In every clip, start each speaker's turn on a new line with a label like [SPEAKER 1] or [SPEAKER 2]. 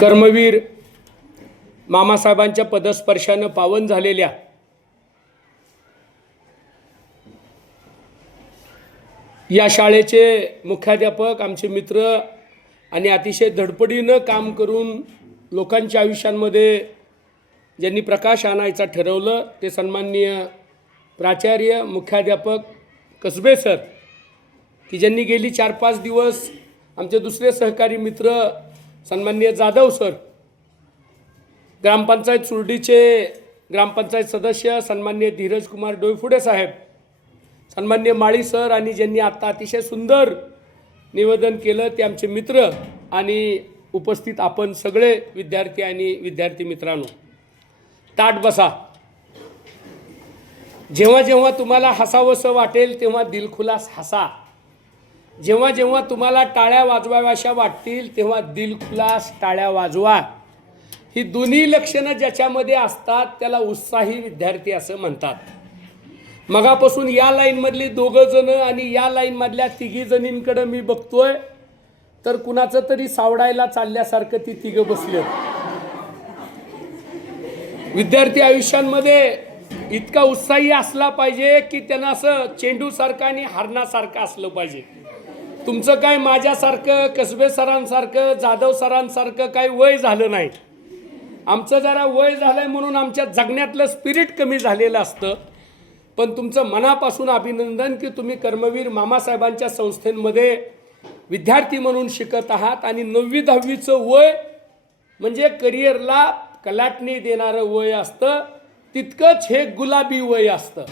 [SPEAKER 1] कर्मवीर मामासाहेबांच्या पदस्पर्शानं पावन झालेल्या या शाळेचे मुख्याध्यापक आमचे मित्र आणि अतिशय धडपडीनं काम करून लोकांच्या आयुष्यांमध्ये ज्यांनी प्रकाश आणायचा ठरवलं ते सन्माननीय प्राचार्य मुख्याध्यापक कसबे सर की ज्यांनी गेली चार पाच दिवस आमचे दुसरे सहकारी मित्र सन्माननीय जाधव सर ग्रामपंचायत सुरडीचे ग्रामपंचायत सदस्य सन्माननीय धीरज कुमार डोईफुडे साहेब सन्मान्य माळी सर आणि ज्यांनी आत्ता अतिशय सुंदर निवेदन केलं ते आमचे मित्र आणि उपस्थित आपण सगळे विद्यार्थी आणि विद्यार्थी मित्रांनो. ताट बसा. जेव्हा जेव्हा तुम्हाला हसावंसं वाटेल तेव्हा दिलखुलास हसा. जेव्हा जेव्हा तुम्हाला टाळ्या वाजवाव्याशा वाटतील तेव्हा दिलखुलास टाळ्या वाजवा. ही दोन्ही लक्षणं ज्याच्यामध्ये असतात त्याला उत्साही विद्यार्थी असं म्हणतात. मगापासून या लाईनमधली दोघं जण आणि या लाईनमधल्या तिघी जणींकडं मी बघतोय तर कुणाचं तरी सावडायला चालल्यासारखं ती तिघं बसले विद्यार्थी आयुष्यांमध्ये इतका उत्साही असला पाहिजे की त्यांना असं चेंडूसारखं आणि हरणासारखं असलं पाहिजे. तुमचं काय माझ्यासारखं कसबे सरांसारखं जाधव सरांसारखं काही वय झालं नाही? आमचं जरा वय झालं आहे म्हणून आमच्या जगण्यातलं स्पिरिट कमी झालेलं असतं. पण तुमचं मनापासून अभिनंदन की तुम्ही कर्मवीर मामासाहेबांच्या संस्थेमध्ये विद्यार्थी म्हणून शिकत आहात आणि नववी दहावीचं वय म्हणजे करिअरला कलाटणी देणारं वय असतं. तितकंच हे गुलाबी वय असतं.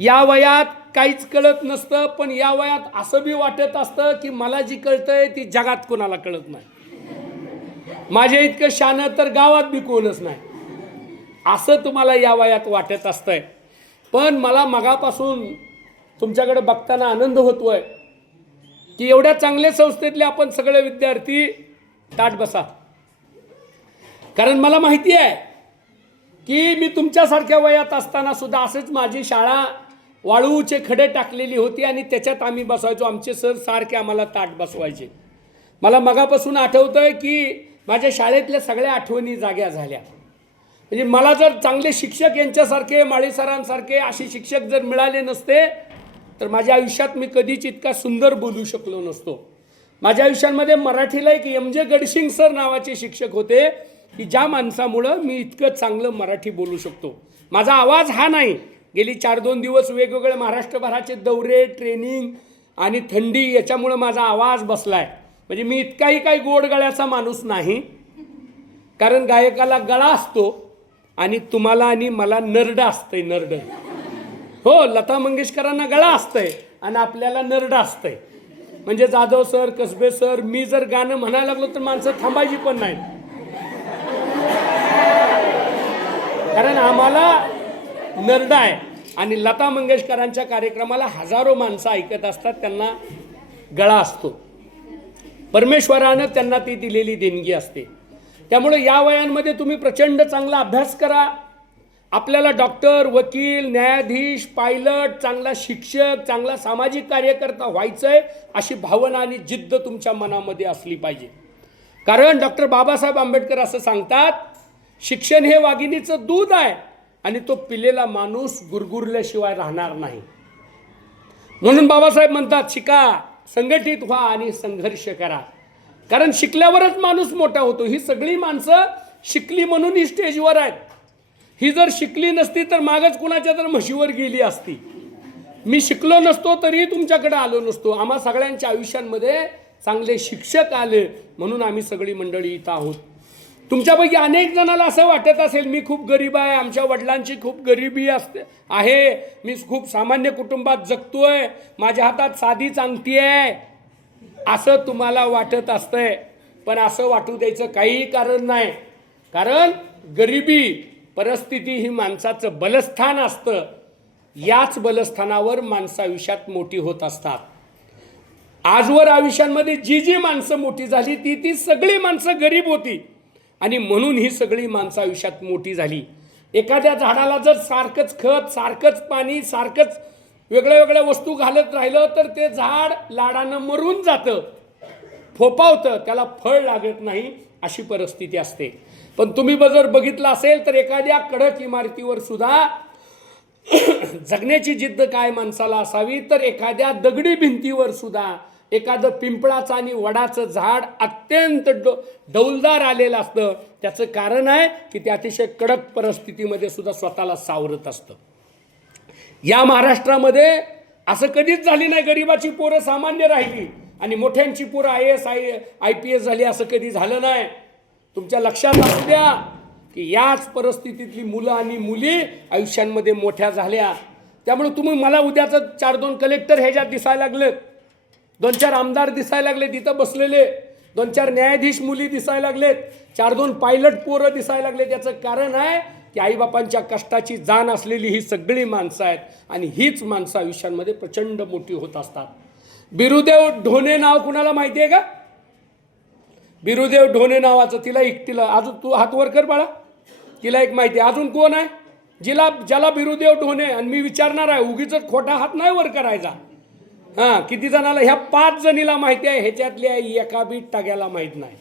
[SPEAKER 1] या वयात काहीच कळत नसतं पण या वयात असं बी वाटत असतं की मला जी कळतंय ती जगात कोणाला कळत नाही. माझ्या इतकं शानं तर गावात बी कोणच नाही. असं तुम्हाला या वयात वाटत असतंय. पण मला मगापासून तुमच्याकडे बघताना आनंद होतोय की एवढ्या चांगल्या संस्थेतले आपण सगळे विद्यार्थी ताट बसा. कारण मला माहिती आहे की मी तुमच्यासारख्या वयात असताना सुद्धा असंच माझी शाळा वाळूचे खडे टाकलेली होती आणि त्याच्यात आम्ही बसवायचो आमचे सर सारखे आम्हाला ताट बसवायचे. मला मगापासून आठवतं आहे की माझ्या शाळेतल्या सगळ्या आठवणी जाग्या झाल्या. म्हणजे मला जर चांगले शिक्षक यांच्यासारखे माळीसरांसारखे असे शिक्षक जर मिळाले नसते तर माझ्या आयुष्यात मी कधीच इतका सुंदर बोलू शकलो नसतो. माझ्या आयुष्यामध्ये मराठीला एक एम जे गडसिंग सर नावाचे शिक्षक होते की ज्या माणसामुळं मी इतकं चांगलं मराठी बोलू शकतो. माझा आवाज हा नाही गेली चार दोन दिवस वेगवेगळे महाराष्ट्रभराचे दौरे ट्रेनिंग आणि थंडी याच्यामुळं माझा आवाज बसला आहे म्हणजे मी इतकाही काही गोड गळ्याचा माणूस नाही. कारण गायकाला गळा असतो आणि तुम्हाला आणि मला नरड असतंय नरड. हो लता मंगेशकरांना गळा असतंय आणि आपल्याला नरड असतंय. म्हणजे जाधव सर कसबे सर मी जर गाणं म्हणायला लागलो तर माणसं थांबायची पण नाही कारण आम्हाला नरडा आहे. आणि लता मंगेशकरांच्या कार्यक्रमाला हजारो माणसं ऐकत असतात त्यांना गळा असतो. परमेश्वरानं त्यांना ती दिलेली देणगी असते. त्यामुळे या वयांमध्ये तुम्ही प्रचंड चांगला अभ्यास करा. आपल्याला डॉक्टर वकील न्यायाधीश पायलट चांगला शिक्षक चांगला सामाजिक कार्यकर्ता व्हायचं आहे अशी भावना आणि जिद्द तुमच्या मनामध्ये असली पाहिजे. कारण डॉक्टर बाबासाहेब आंबेडकर असं सांगतात शिक्षण हे वाघिणीचं दूध आहे. आणि तो पिलेला माणूस गुरगुरल्याशिवाय राहणार नाही. म्हणून बाबासाहेब म्हणतात शिका संघटित व्हा आणि संघर्ष करा. कारण शिकल्यावरच माणूस मोठा होतो. ही सगळी माणसं शिकली म्हणून ही स्टेजवर आहेत. ही जर शिकली नसती तर मागच कुणाच्या तर म्हशीवर गेली असती. मी शिकलो नसतो तरी तुमच्याकडे आलो नसतो. आम्हा सगळ्यांच्या आयुष्यांमध्ये चांगले शिक्षक आले म्हणून आम्ही सगळी मंडळी इथं आहोत. तुमच्यापैकी अनेक जणाला असं वाटत असेल मी खूप गरीब आहे आमच्या वडिलांची खूप गरिबी असते आहे. मी खूप सामान्य कुटुंबात जगतोय माझ्या हातात साधीच अंगठी आहे. असं तुम्हाला वाटत असतंय. पण असं वाटू द्यायचं काही कारण नाही. कारण गरिबी परिस्थिती ही माणसाचं बलस्थान असतं. याच बलस्थानावर माणसं आयुष्यात मोठी होत असतात. आजवर आयुष्यांमध्ये जी जी माणसं मोठी झाली ती ती सगळी माणसं गरीब होती. आणि म्हणून ही सगळी माणसं आयुष्यात मोठी झाली. एखाद्या झाडाला जर सारखंच खत सारखंच पाणी सारखंच वेगळ्या वेगळ्या वस्तू घालत राहिलं तर ते झाड लाडानं मरून जातं. फोपावतं त्याला फळ लागत नाही अशी परिस्थिती असते. पण तुम्ही जर बघितलं असेल तर एखाद्या कडक इमारतीवर सुद्धा जगण्याची जिद्द काय माणसाला असावी तर एखाद्या दगडी भिंतीवर सुद्धा एखादं पिंपळाचं आणि वडाचं झाड अत्यंत डो डौलदार आलेलं असतं. त्याचं कारण आहे की ते अतिशय कडक परिस्थितीमध्ये सुद्धा स्वतःला सावरत असतं. या महाराष्ट्रामध्ये असं कधीच झाली नाही. गरिबाची पोरं सामान्य राहिली आणि मोठ्यांची पोरं I S I I P S झाली असं कधी झालं नाही. तुमच्या लक्षात असू द्या की याच परिस्थितीतली मुलं आणि मुली आयुष्यांमध्ये मोठ्या झाल्या. त्यामुळे तुम्ही मला उद्याचं चार दोन कलेक्टर ह्याच्यात दिसायला लागलेत. दोन चार आमदार दिसायला लागले तिथं बसलेले. दोन चार न्यायाधीश मुली दिसायला लागलेत. चार दोन पायलट पोरं दिसायला लागले. त्याचं कारण आहे की आईबापांच्या कष्टाची जाण असलेली ही सगळी माणसं आहेत आणि हीच माणसं आयुष्यांमध्ये प्रचंड मोठी होत असतात. बिरुदेव ढोणे नाव कुणाला माहिती आहे का? बिरुदेव ढोणे नावाचं तिला एक तिला अजून तू हातवर कर बाळा. तिला एक माहिती आहे. अजून कोण आहे? जिला ज्याला बिरुदेव ढोणे आणि मी विचारणार आहे उगीच खोटा हात नाही वर करायचा. हां किती जणाला ह्या पाच जणीला माहिती आहे ह्याच्यातल्या एका बी टग्याला माहीत नाही.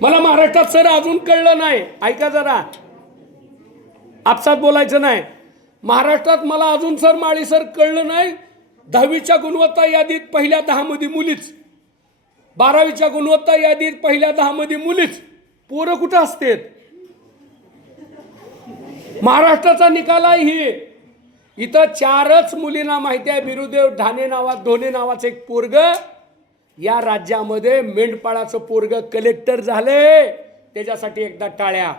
[SPEAKER 1] मला महाराष्ट्रात सर अजून कळलं नाही. ऐका जरा. आपसात बोलायचं नाही. महाराष्ट्रात मला अजून सर माळी सर कळलं नाही. दहावीच्या गुणवत्ता यादीत पहिल्या दहामध्ये मुलीच. बारावीच्या गुणवत्ता यादीत पहिल्या दहामध्ये मुलीच. पोरं कुठं असतेत? महाराष्ट्राचा निकाल आहे ही. इथं चारच मुलींना माहिती आहे. बिरुदेव ढाणे नावा धोने नावाचं एक पोरग. या राज्यामध्ये मेंढपाळाचं पोरग कलेक्टर झाले. त्याच्यासाठी एकदा टाळ्या.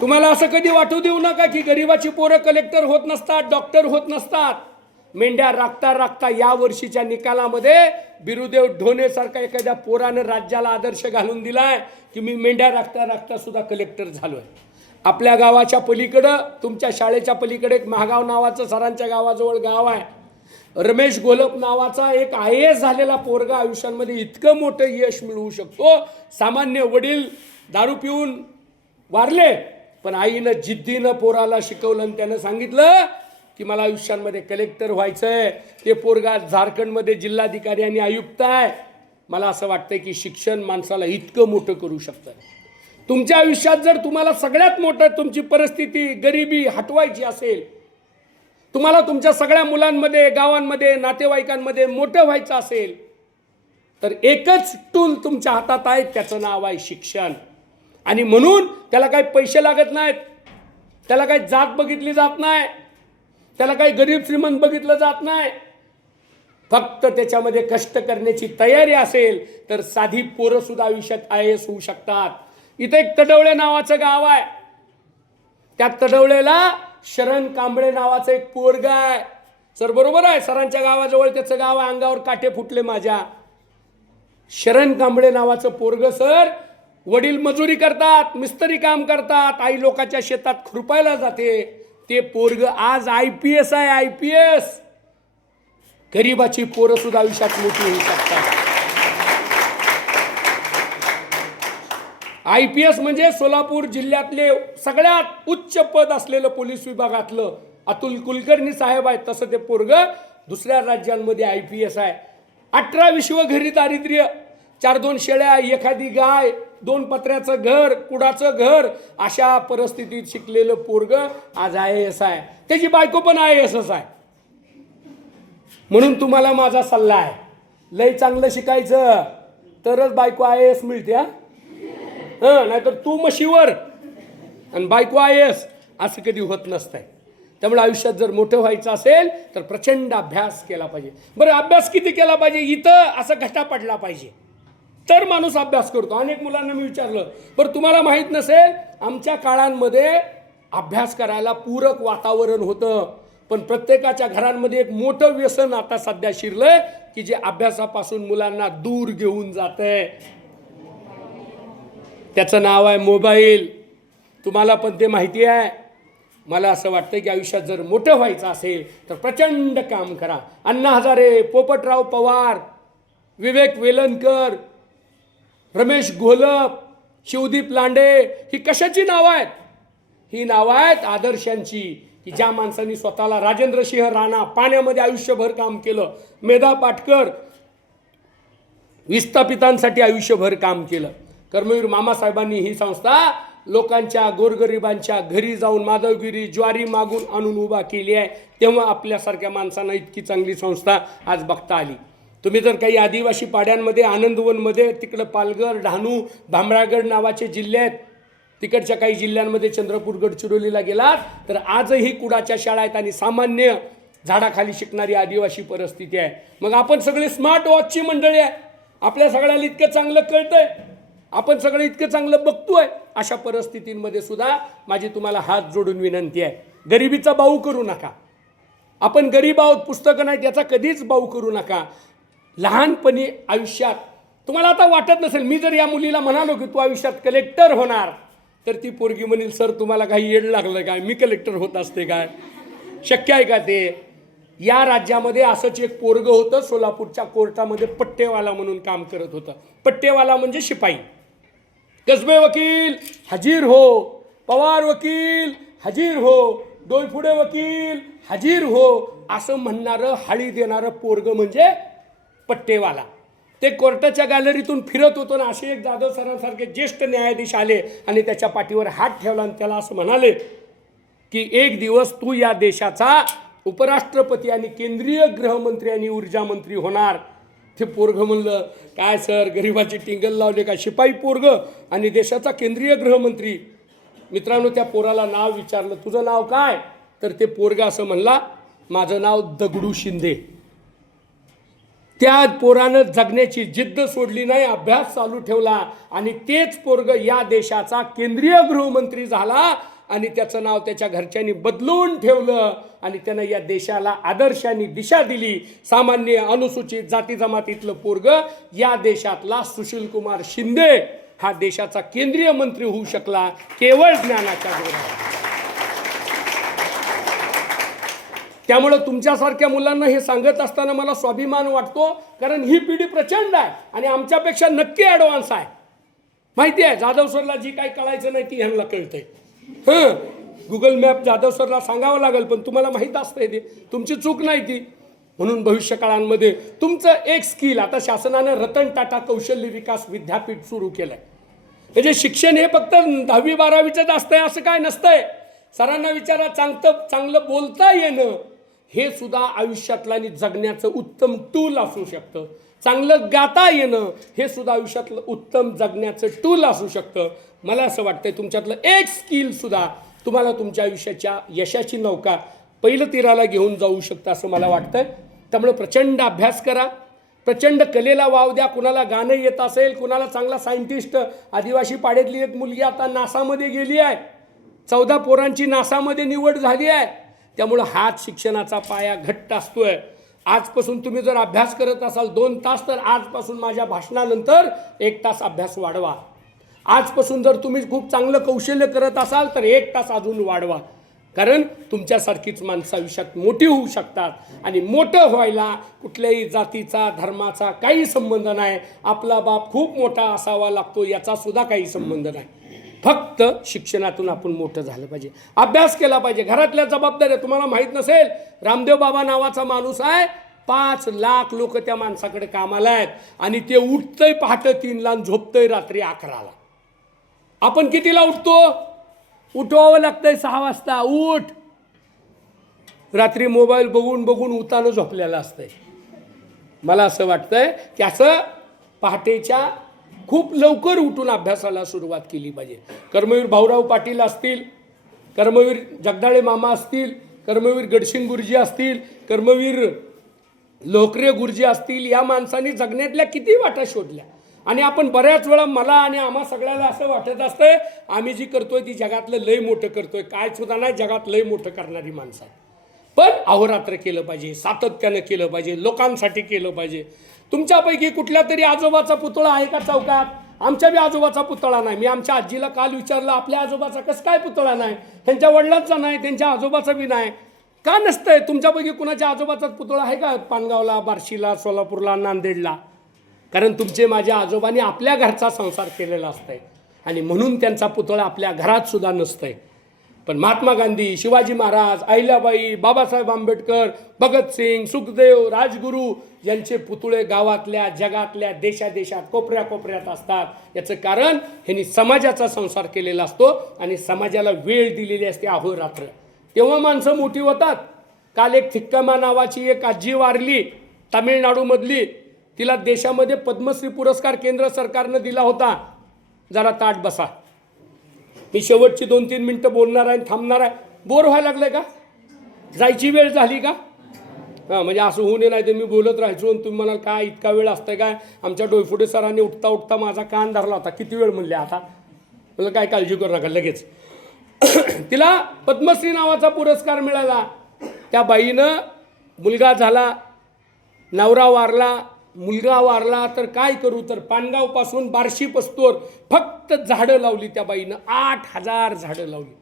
[SPEAKER 1] तुम्हाला असं कधी वाटू देऊ नका की गरिबाची पोरं कलेक्टर होत नसतात डॉक्टर होत नसतात. मेंढ्या राखता राखता या वर्षीच्या निकालामध्ये बिरुदेव ढोणेसारखा एखाद्या पोरानं राज्याला आदर्श घालून दिलाय की मी मेंढ्या राखता राखता सुद्धा कलेक्टर झालोय. आपल्या गावाच्या पलीकडं तुमच्या शाळेच्या पलीकडे एक महागाव नावाचं सरांच्या गावाजवळ गाव आहे. रमेश गोलप नावाचा एक आय एस झालेला पोरगा आयुष्यामध्ये इतकं मोठं यश मिळवू शकतो. सामान्य वडील दारू पिऊन वारले पण आईनं जिद्दीनं पोराला शिकवलं आणि त्यानं सांगितलं की मला आयुष्यांमध्ये कलेक्टर व्हायचं आहे ते पोरगा झारखंडमध्ये जिल्हाधिकारी आणि आयुक्त आहे. मला असं वाटतं की शिक्षण माणसाला इतकं मोठं करू शकतं. तुमच्या आयुष्यात जर तुम्हाला सगळ्यात मोठं तुमची परिस्थिती गरिबी हटवायची असेल तुम्हाला तुमच्या सगळ्या मुलांमध्ये गावांमध्ये नातेवाईकांमध्ये मोठं व्हायचं असेल तर एकच टूल तुमच्या हातात आहे त्याचं नाव आहे शिक्षण. आणि म्हणून त्याला काही पैसे लागत नाहीत. त्याला काही जात बघितली जात नाही. त्याला काही गरीब श्रीमंत बघितलं जात नाही. फक्त त्याच्यामध्ये कष्ट करण्याची तयारी असेल तर साधी पोरंसुद्धा आयुष्यात आय एस होऊ शकतात. इथं एक तडवळे नावाचं गाव आहे. त्या तडवळेला शरण कांबळे नावाचं एक पोरग आहे. सर बरोबर आहे? सरांच्या गावाजवळ त्याचं गाव आहे. अंगावर काटे फुटले माझ्या. शरण कांबळे नावाचं पोरग सर वडील मजुरी करतात मिस्त्री काम करतात आई लोकांच्या शेतात खुरपायला जाते. ते पोरग आज आय पी एस आहे आय पी एस गरीबाची पोरं सुद्धा आयुष्यात मोठी होऊ शकतात. आय पी एस म्हणजे सोलापूर जिल्ह्यातले सगळ्यात उच्च पद असलेलं पोलीस विभागातलं अतुल कुलकर्णी साहेब आहेत तसं ते पोरग दुसऱ्या राज्यांमध्ये आय पी एस आहे. अठरा विश्व घरी दारिद्र्य चार दोन शेळ्या एखादी गाय दोन पत्र्याचं घर कुडाचं घर अशा परिस्थितीत शिकलेलं पोरग आज आय एस आहे. त्याची बायको पण आय एसच आहे. म्हणून तुम्हाला माझा सल्ला आहे. लय चांगलं शिकायचं. तरच बायको आय एस मिळते हा? नाहीतर तू मशीवर. आणि बायको आय एस असं कधी होत नसतंय. त्यामुळे आयुष्यात जर मोठं व्हायचं असेल तर प्रचंड अभ्यास केला पाहिजे. बरं अभ्यास किती केला पाहिजे? इथं असं घटा पडला पाहिजे. तर माणूस अभ्यास करतो. अनेक मुलांना मी विचारलं बरं तुम्हाला माहीत नसेल आमच्या काळांमध्ये अभ्यास करायला पूरक वातावरण होतं. पण प्रत्येकाच्या घरांमध्ये एक मोठं व्यसन आता सध्या शिरलंय की जे अभ्यासापासून मुलांना दूर घेऊन जातंय. त्याचं नाव आहे मोबाईल. तुम्हाला पण ते माहिती आहे. मला असं वाटतं की आयुष्यात जर मोठं व्हायचं असेल तर प्रचंड काम करा. अण्णा हजारे पोपटराव पवार विवेक वेलणकर रमेश घोलप शिवदीप लांडे ही कशाची नावं आहेत? ही नावं आहेत आदर्शांची की ज्या माणसांनी स्वतःला राजेंद्र सिंह राणा पाण्यामध्ये आयुष्यभर काम केलं मेधा पाटकर विस्थापितांसाठी आयुष्यभर काम केलं. कर्मवीर मामासाहेबांनी ही संस्था लोकांच्या गोरगरिबांच्या घरी जाऊन माधवगिरी ज्वारी मागून आणून उभा केली आहे. तेव्हा आपल्यासारख्या माणसांना इतकी चांगली संस्था आज बघता आली. तुम्ही जर काही आदिवासी पाड्यांमध्ये आनंदवनमध्ये तिकडं पालघर डहाणू भामरागड नावाचे जिल्हे आहेत तिकडच्या काही जिल्ह्यांमध्ये चंद्रपूर गडचिरोलीला गेलात तर आजही कुडाच्या शाळा आहेत आणि सामान्य झाडाखाली शिकणारी आदिवासी परिस्थिती आहे. मग आपण सगळे स्मार्ट वॉचची मंडळी आहे. आपल्या सगळ्याला इतकं चांगलं कळतंय. आपण सगळं इतकं चांगलं बघतोय. अशा परिस्थितींमध्ये सुद्धा माझी तुम्हाला हात जोडून विनंती आहे. गरिबीचा बाऊ करू नका. आपण गरीब आहोत पुस्तकं नाहीत याचा कधीच बाऊ करू नका. लहानपणी आयुष्यात तुम्हाला आता वाटत नसेल मी जर या मुलीला म्हणालो की तू आयुष्यात कलेक्टर होणार तर ती पोरगी म्हणेल सर तुम्हाला काही येड लागलं काय? मी कलेक्टर होत असते काय? शक्य आहे का ते? या राज्यामध्ये असंच एक पोरग होतं सोलापूरच्या कोर्टामध्ये पट्टेवाला म्हणून काम करत होतं. पट्टेवाला म्हणजे शिपाई. कसबे वकील हजीर हो. पवार वकील हजीर हो. डोईफुडे वकील हजीर हो. असं म्हणणारं हाळी देणारं पोरग म्हणजे पट्टेवाला. ते कोर्टाच्या गॅलरीतून फिरत होतो ना असे एक जाधव सरांसारखे ज्येष्ठ न्यायाधीश आले आणि त्याच्या पाठीवर हात ठेवला आणि त्याला असं म्हणाले की एक दिवस तू या देशाचा उपराष्ट्रपती आणि केंद्रीय गृहमंत्री आणि ऊर्जा मंत्री होणार. ते पोरग म्हणलं काय सर गरिबाची टिंगल लावले का? शिपाई पोरग आणि देशाचा केंद्रीय गृहमंत्री. मित्रांनो त्या पोराला नाव विचारलं तुझं नाव काय? तर ते पोरग असं म्हणला माझं नाव दगडू शिंदे. त्या पोरानं जगण्याची जिद्द सोडली नाही अभ्यास चालू ठेवला आणि तेच पोरग या देशाचा केंद्रीय गृहमंत्री झाला आणि त्याचं नाव त्याच्या घरच्यांनी बदलून ठेवलं आणि त्यानं या देशाला आदर्शाने दिशा दिली. सामान्य अनुसूचित जाती जमातीतलं पोरग या देशातला सुशील कुमार शिंदे हा देशाचा केंद्रीय मंत्री होऊ शकला केवळ ज्ञानाच्या जोरावर. त्यामुळं तुमच्यासारख्या मुलांना हे सांगत असताना मला स्वाभिमान वाटतो कारण ही पिढी प्रचंड आहे आणि आमच्यापेक्षा नक्की ॲडव्हान्स आहे. माहिती आहे जाधव सरला जी काही कळायचं नाही ती ह्यांना कळतंय. हं गुगल मॅप जाधव सरला सांगावं लागेल पण तुम्हाला माहीत असतंय ते. तुमची चूक नाही ती. म्हणून भविष्य काळांमध्ये तुमचं एक स्किल आता शासनानं रतन टाटा कौशल्य विकास विद्यापीठ सुरू केलंय. म्हणजे शिक्षण हे फक्त दहावी बारावीचंच असतंय असं काय नसतंय. सरांना विचारा चांगलं चांगलं बोलता येणं. हे सुद्धा आयुष्यातलं आणि जगण्याचं उत्तम टूल असू शकतं. चांगलं गाता येणं हे सुद्धा आयुष्यातलं उत्तम जगण्याचं टूल असू शकतं. मला असं वाटतं तुमच्यातलं एक स्किल सुद्धा तुम्हाला तुमच्या आयुष्याच्या यशाची नौका पहिलं तीराला घेऊन जाऊ शकतं असं मला वाटतंय. त्यामुळे प्रचंड अभ्यास करा. प्रचंड कलेला वाव द्या. कुणाला गाणं येत असेल कुणाला चांगला सायंटिस्ट आदिवासी पाड्यातली एक मुलगी आता नासामध्ये गेली आहे. चौदा पोरांची नासामध्ये निवड झाली आहे. त्यामुळं हाच शिक्षणाचा पाया घट्ट असतो आहे आजपासून तुम्ही जर अभ्यास करत असाल दोन तास तर आजपासून माझ्या भाषणानंतर एक तास अभ्यास वाढवा. आजपासून जर तुम्ही खूप चांगलं कौशल्य करत असाल तर एक तास अजून वाढवा. कारण तुमच्यासारखीच माणसं आयुष्यात मोठी होऊ शकतात आणि मोठं व्हायला कुठल्याही जातीचा धर्माचा काही संबंध नाही. आपला बाप खूप मोठा असावा लागतो याचा सुद्धा काही संबंध नाही. फक्त शिक्षणातून आपण मोठं झालं पाहिजे. अभ्यास केला पाहिजे. घरातल्या जबाबदाऱ्या तुम्हाला माहीत नसेल रामदेव बाबा नावाचा माणूस आहे. पाच लाख लोक त्या माणसाकडे कामाला आहेत आणि ते उठतंय पहाटं तीनला आणि झोपतंय रात्री अकराला. आपण कितीला उठतो? उठवावं लागतंय सहा वाजता. उठ! रात्री मोबाईल बघून बघून उतानं झोपलेलं असतंय. मला असं वाटतंय की असं पहाटेच्या खूप लवकर उठून अभ्यासाला सुरुवात केली पाहिजे. कर्मवीर भाऊराव पाटील असतील कर्मवीर जगदाळे मामा असतील कर्मवीर गडसिंग गुरुजी असतील कर्मवीर लोकरे गुरुजी असतील या माणसांनी जगण्यातल्या किती वाटा शोधल्या. आणि आपण बऱ्याच वेळा मला आणि आम्हा सगळ्याला असं वाटत असतंय आम्ही जी करतोय ती जगातलं लय मोठं करतोय. काय सुद्धा नाही जगात लय मोठं करणारी माणसं पण अहोरात्र केलं पाहिजे सातत्यानं केलं पाहिजे लोकांसाठी केलं पाहिजे. तुमच्यापैकी कुठल्या तरी आजोबाचा पुतळा आहे का चौकात? आमच्या बी आजोबाचा पुतळा नाही. मी आमच्या आजीला काल विचारलं आपल्या आजोबाचा कसं काय पुतळा नाही? त्यांच्या वडिलांचा नाही त्यांच्या आजोबाचा बी नाही. का नसतंय? तुमच्यापैकी कुणाच्या आजोबाचाच पुतळा आहे का पानगावला बार्शीला सोलापूरला नांदेडला? कारण तुमचे माझ्या आजोबांनी आपल्या घरचा संसार केलेला असतंय. आणि म्हणून त्यांचा पुतळा आपल्या घरात सुद्धा नसतंय. पण महात्मा गांधी शिवाजी महाराज अहिल्याबाई बाबासाहेब आंबेडकर भगतसिंग सुखदेव राजगुरू यांचे पुतळे गावातल्या जगातल्या देशादेशात कोपऱ्या कोपऱ्यात असतात. याचं कारण ह्यांनी समाजाचा संसार केलेला असतो आणि समाजाला वेळ दिलेली असते अहोरात्र. तेव्हा माणसं मोठी होतात. काल एक थिक्कामा नावाची एक आजी वारली तामिळनाडूमधली. तिला देशामध्ये पद्मश्री पुरस्कार केंद्र सरकारनं दिला होता. जरा ताट बसा. मी शेवटची दोन तीन मिनटं बोलणार आहे आणि थांबणार आहे. बोर व्हायला लागलं का? जायची वेळ झाली का? हां म्हणजे असं होऊ नये नाही तर मी बोलत राहायचो आणि तुम्ही म्हणाल काय इतका वेळ असतंय काय? आमच्या डोयफुटे सरांनी उठता उठता माझा कान धरला होता. किती वेळ म्हणले आता? मला काय काळजी करू नका लगेच. तिला पद्मश्री नावाचा पुरस्कार मिळाला. त्या बाईनं मुलगा झाला नवरा वारला मुलगा वारला तर काय करू? तर पानगावपासून बार्शी पस्तोर फक्त झाडं लावली त्या बाईनं. आठ हजार झाडं लावली.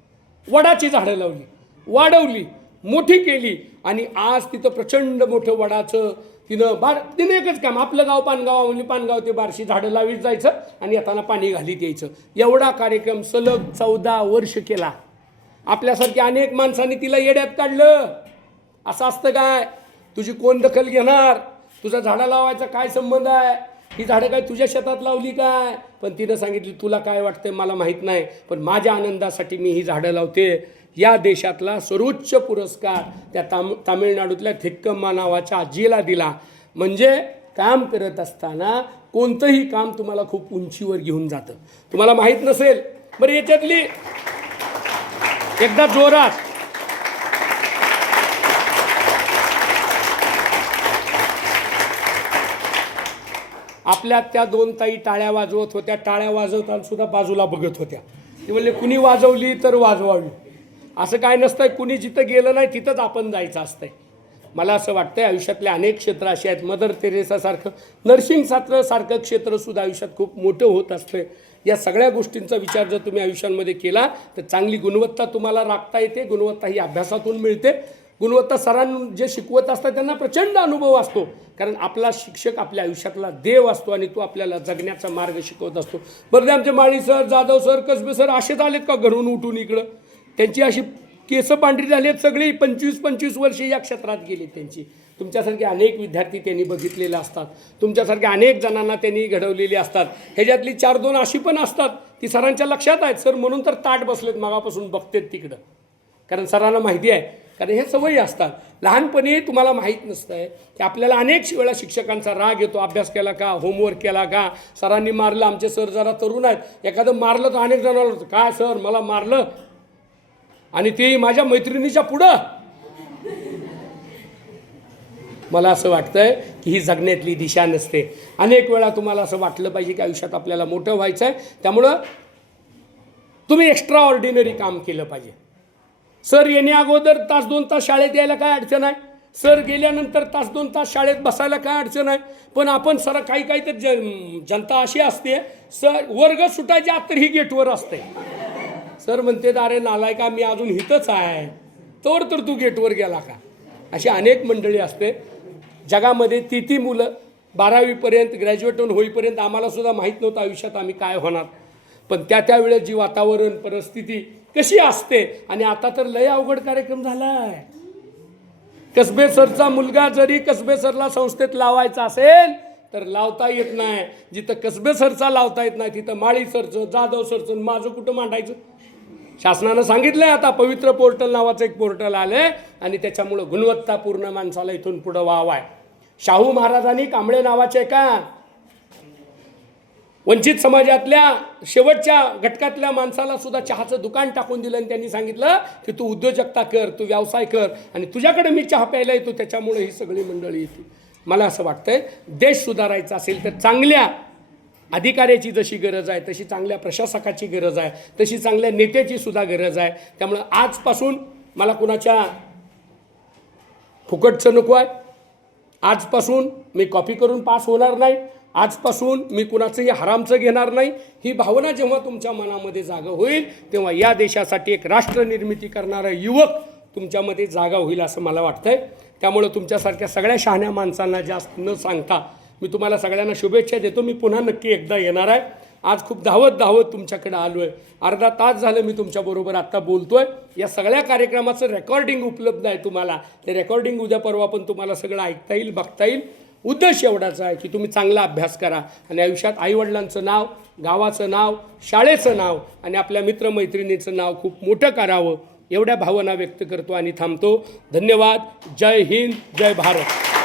[SPEAKER 1] वडाची झाडं लावली. वाढवली. मोठी केली. आणि आज तिथं प्रचंड मोठं वडाचं तिनं बार तिनं एकच काम आपलं गाव पानगाव म्हणजे पानगाव ते बारशी झाडं लावीत जायचं आणि येताना पाणी घालीत यायचं. एवढा कार्यक्रम सलग चौदा वर्ष केला. आपल्यासारख्या अनेक माणसांनी तिला येड्यात काढलं. असं असतं काय? तुझी कोण दखल घेणार? तुझा झाडं लावायचा काय संबंध आहे? ही झाडं काय तुझ्या शेतात लावली काय? पण तिनं सांगितली तुला काय वाटतंय मला माहीत नाही पण माझ्या आनंदासाठी मी ही झाडं लावते. या देशातला सर्वोच्च पुरस्कार त्या ताम तामिळनाडूतल्या थिक्कम्मा नावाच्या आजीला दिला. म्हणजे काम करत असताना कोणतंही काम तुम्हाला खूप उंचीवर घेऊन जातं. तुम्हाला माहीत नसेल बरं याच्यातली एकदा जोरात. आपल्या त्या दोन ताई टाळ्या वाजवत होत्या. टाळ्या वाजवताना सुद्धा बाजूला बघत होत्या. ते म्हणले कुणी वाजवली तर वाजवावी. असं काय नसतंय कुणी जिथं गेलं नाही तिथंच आपण जायचं असतंय. मला असं वाटतंय आयुष्यातले अनेक क्षेत्र असे आहेत. मदर तेरेसासारखं नर्सिंग सारखं क्षेत्रसुद्धा आयुष्यात खूप मोठं होत असतं या सगळ्या गोष्टींचा विचार जर तुम्ही आयुष्यामध्ये केला तर चांगली गुणवत्ता तुम्हाला राखता येते. गुणवत्ता ही अभ्यासातून मिळते. गुणवत्ता सरांना जे शिकवत असतात त्यांना प्रचंड अनुभव असतो. कारण आपला शिक्षक आपल्या आयुष्यातला देव असतो आणि तो आपल्याला जगण्याचा मार्ग शिकवत असतो. बरं आमचे Mali sir Jadhav sir Kasbe sir असेच आलेत का घरून उठून इकडं? त्यांची अशी केसं पांढरी झाली आहेत सगळी पंचवीस पंचवीस वर्षे या क्षेत्रात गेली त्यांची. तुमच्यासारखे अनेक विद्यार्थी त्यांनी बघितलेले असतात. तुमच्यासारख्या अनेक जणांना त्यांनी घडवलेली असतात. ह्याच्यातली चार दोन अशी पण असतात ती सरांच्या लक्षात आहेत. सर म्हणून तर ताट बसलेत मागापासून बघतेत तिकडं. कारण सरांना माहिती आहे कारण हे सवयी असतात. लहानपणी तुम्हाला माहीत नसतं आहे की आपल्याला अनेक वेळा शिक्षकांचा राग येतो. अभ्यास केला का? होमवर्क केला का? सरांनी मारलं आमचे सर जरा तरुण आहेत. एखादं मारलं तर अनेक जणांना होतं काय सर मला मारलं? आणि ते माझ्या मैत्रिणीच्या पुढं. मला असं वाटतंय की ही जगण्यातली दिशा नसते. अनेक वेळा तुम्हाला असं वाटलं पाहिजे की आयुष्यात आपल्याला मोठं व्हायचं आहे त्यामुळं तुम्ही एक्स्ट्रा ऑर्डिनरी काम केलं पाहिजे. सर येणे अगोदर तास दोन तास शाळेत यायला काय अडचण आहे? सर गेल्यानंतर तास दोन तास शाळेत बसायला काय अडचण आहे? पण आपण सर काही काही तर जन जनता अशी असते सर वर्ग सुटायच्या आत तर ही गेटवर असते. सर म्हणते अरे नालायका मी अजून इथंच आहे. तोवर तर तू गेटवर गेला का? अशी अनेक मंडळी असते. जगामध्ये ती ती मुलं बारावीपर्यंत ग्रॅज्युएट होऊन होईपर्यंत आम्हालासुद्धा माहीत नव्हतं आयुष्यात आम्ही काय होणार. पण त्या त्यावेळेस जी वातावरण परिस्थिती कशी असते? आणि आता तर लय अवघड कार्यक्रम झाला आहे कसबे सरचा मुलगा जरी कसबे सरला संस्थेत लावायचा असेल तर लावता येत नाही. जिथं कसबे सरचा लावता येत नाही तिथं माळी सरचं जाधव सरचं माझं कुठं मांडायचं? शासनानं सांगितलंय आता पवित्र पोर्टल नावाचं एक पोर्टल आलंय आणि त्याच्यामुळं गुणवत्तापूर्ण माणसाला इथून पुढं वाव आहे. शाहू महाराजांनी कांबळे नावाचे एका वंचित समाजातल्या शेवटच्या घटकातल्या माणसाला सुद्धा चहाचं दुकान टाकून दिलं आणि त्यांनी सांगितलं की तू उद्योजकता कर तू व्यवसाय कर आणि तुझ्याकडे मी चहा प्यायला येतो त्याच्यामुळे ही सगळी मंडळी येते. मला असं वाटतंय देश सुधारायचा असेल तर चांगल्या अधिकाऱ्याची जशी गरज आहे तशी चांगल्या प्रशासकाची गरज आहे तशी चांगल्या नेत्याची सुद्धा गरज आहे. त्यामुळं आजपासून मला कुणाच्या फुकटचं नको आहे. आजपासून मी कॉपी करून पास होणार नाही. आजपासून मी कुणाचंही हरामचं घेणार नाही. ही भावना जेव्हा तुमच्या मनामध्ये जागा होईल तेव्हा या देशासाठी एक राष्ट्र निर्मिती करणारा युवक तुमच्यामध्ये जागा होईल असं मला वाटतंय. त्यामुळं तुमच्यासारख्या सगळ्या शहाण्या माणसांना जास्त न सांगता मी तुम्हाला सगळ्यांना शुभेच्छा देतो. मी पुन्हा नक्की एकदा येणार आहे. आज खूप धावत धावत तुमच्याकडे आलो आहे अर्धा तास झालं मी तुमच्याबरोबर आत्ता बोलतो आहे या सगळ्या कार्यक्रमाचं रेकॉर्डिंग उपलब्ध आहे तुम्हाला. ते रेकॉर्डिंग उद्या परवा पण तुम्हाला सगळं ऐकता येईल बघता येईल. उद्देश एवढाच आहे की तुम्ही चांगला अभ्यास करा. आणि आयुष्यात आईवडिलांचं नाव गावाचं नाव शाळेचं नाव आणि आपल्या मित्रमैत्रिणीचं नाव खूप मोठं करावं एवढ्या भावना व्यक्त करतो आणि थांबतो. धन्यवाद. जय हिंद जय भारत.